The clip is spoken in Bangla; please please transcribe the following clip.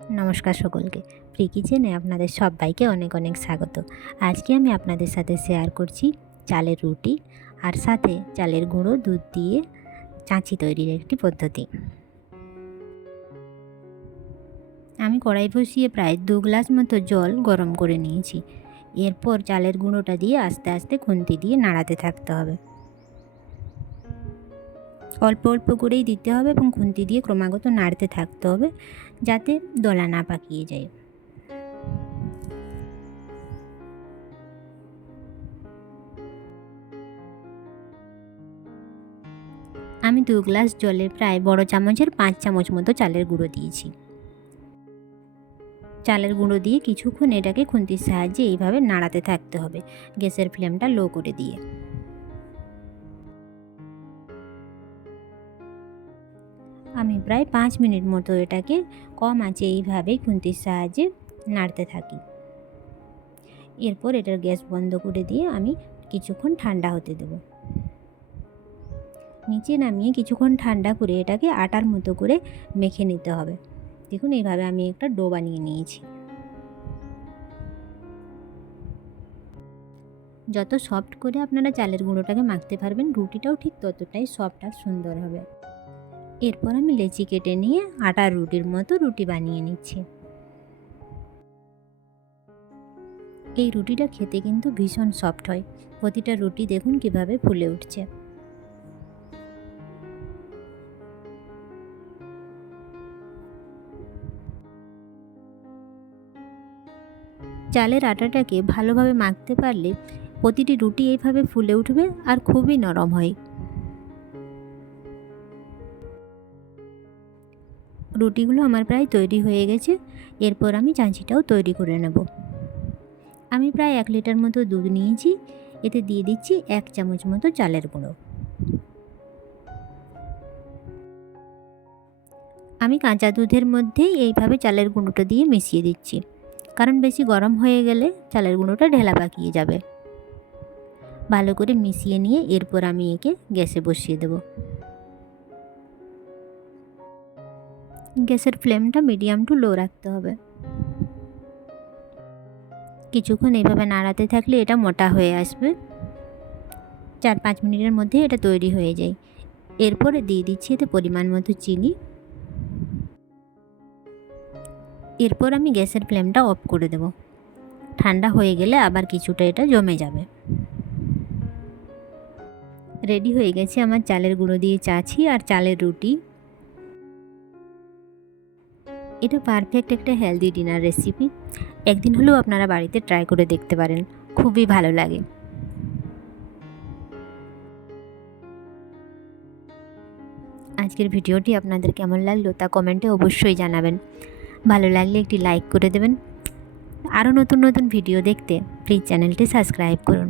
নমস্কার সকলকে। ফ্রি কিচেনে আপনাদের সবাইকে অনেক অনেক স্বাগত। আজকে আমি আপনাদের সাথে শেয়ার করছি চালের রুটি আর সাথে চালের গুঁড়ো দুধ দিয়ে চাঁচি তৈরির একটি পদ্ধতি। আমি কড়াই বসিয়ে প্রায় 2 গ্লাস মতো জল গরম করে নিয়েছি। এরপর চালের গুঁড়োটা দিয়ে আস্তে আস্তে খুন্তি দিয়ে নাড়াতে থাকতে হবে। অল্প অল্প করেই দিতে হবে এবং খুন্তি দিয়ে ক্রমাগত নাড়তে থাকতে হবে যাতে দলা না পাকিয়ে যায়। আমি 2 গ্লাস জলে প্রায় বড় চামচের 5 চামচ মতো চালের গুঁড়ো দিয়েছি। চালের গুঁড়ো দিয়ে কিছুক্ষণ এটাকে খুন্তির সাহায্যে এইভাবে নাড়াতে থাকতে হবে, গ্যাসের ফ্লেমটা লো করে দিয়ে। আমি প্রায় 5 মিনিট মতো এটাকে কম আঁচে এইভাবেই খুন্তির সাহায্যে নাড়তে থাকি। এরপর এটার গ্যাস বন্ধ করে দিয়ে আমি কিছুক্ষণ ঠান্ডা হতে দেব। নিচে নামিয়ে কিছুক্ষণ ঠান্ডা করে এটাকে আটার মতো করে মেখে নিতে হবে। দেখুন এইভাবে আমি একটা ডো বানিয়ে নিয়েছি। যত সফট করে আপনারা চালের গুঁড়োটাকে মাখতে পারবেন, রুটিটাও ঠিক ততটাই সফট আর সুন্দর হবে। এরপর আমি লেচি কেটে নিয়ে আটার রুটির মতো রুটি বানিয়ে নিচ্ছি। এই রুটিটা খেতে কিন্তু ভীষণ সফট হয়। প্রতিটা রুটি দেখুন কিভাবে ফুলে উঠছে। চালের আটাটাকে ভালোভাবে মাখতে পারলে প্রতিটি রুটি এইভাবে ফুলে উঠবে আর খুবই নরম হয়। রুটিগুলো আমার প্রায় তৈরি হয়ে গেছে। এরপর আমি চাঁচিটাও তৈরি করে নেব। আমি প্রায় 1 লিটার মতো দুধ নিয়েছি। এতে দিয়ে দিচ্ছি 1 চামচ মতো চালের গুঁড়ো। আমি কাঁচা দুধের মধ্যেই এইভাবে চালের গুঁড়োটা দিয়ে মিশিয়ে দিচ্ছি, কারণ বেশি গরম হয়ে গেলে চালের গুঁড়োটা ঢেলা পাকিয়ে যাবে। ভালো করে মিশিয়ে নিয়ে এরপর আমি একে গ্যাসে বসিয়ে দেব। গ্যাসের ফ্লেমটা মিডিয়াম টু লো রাখতে হবে। কিছুক্ষণ এইভাবে নাড়াতে থাকলে এটা মোটা হয়ে আসবে। 4-5 মিনিটের মধ্যে এটা তৈরি হয়ে যায়। এরপরে দিয়ে দিচ্ছি এতে পরিমাণ মতো চিনি। এরপর আমি গ্যাসের ফ্লেমটা অফ করে দেব। ঠান্ডা হয়ে গেলে আবার কিছুটা এটা জমে যাবে। রেডি হয়ে গেছে আমার চালের গুঁড়ো দিয়ে চাঁচি আর চালের রুটি। এটা পারফেক্ট একটা হেলদি ডিনার রেসিপি। একদিন হলেও আপনারা বাড়িতে ট্রাই করে দেখতে পারেন, খুবই ভালো লাগে। আজকের ভিডিওটি আপনাদের কেমন লাগলো তা কমেন্টে অবশ্যই জানাবেন। ভালো লাগলে একটি লাইক করে দেবেন। আরও নতুন নতুন ভিডিও দেখতে প্লিজ চ্যানেলটি সাবস্ক্রাইব করুন।